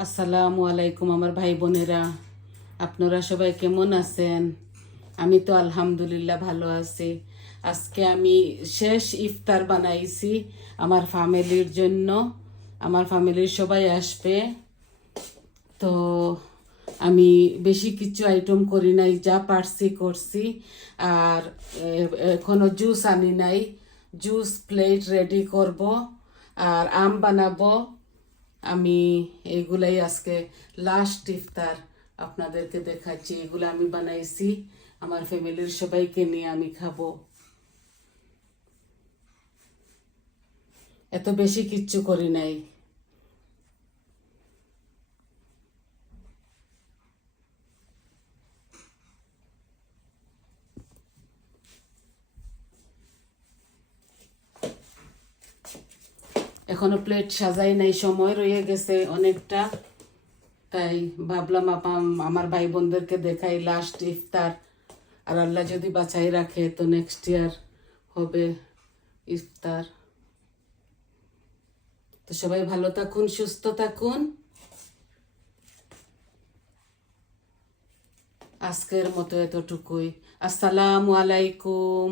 আসসালামু আলাইকুম আমার ভাই বোনেরা, আপনারা সবাই কেমন আছেন? আমি তো আলহামদুলিল্লাহ ভালো আছি। আজকে আমি শেষ ইফতার বানাইছি আমার ফ্যামিলির জন্য। আমার ফ্যামিলির সবাই আসবে, তো আমি বেশি কিছু আইটেম করি নাই, যা পারছি করছি। আর এখনো জুস আনি নাই, জুস প্লেট রেডি করব আর আম বানাবো আমি। এইগুলাই আজকে লাস্ট ইফতার আপনাদেরকে দেখাচ্ছি। এগুলো আমি বানাইছি, আমার ফ্যামিলির সবাইকে নিয়ে আমি খাবো। এত বেশি কিচ্ছু করি নাই। এখনো প্লেট সাজাই নাই, সময় রয়ে গেছে অনেকটা। তাই ভাবলাম আমার ভাই বোনদেরকে দেখাই লাস্ট ইফতার। আর আল্লাহ যদি বাঁচাই রাখে তো নেক্সট ইয়ার হবে ইফতার। তো সবাই ভালো থাকুন, সুস্থ থাকুন। আজকের মতো এতটুকুই। আসসালামু আলাইকুম।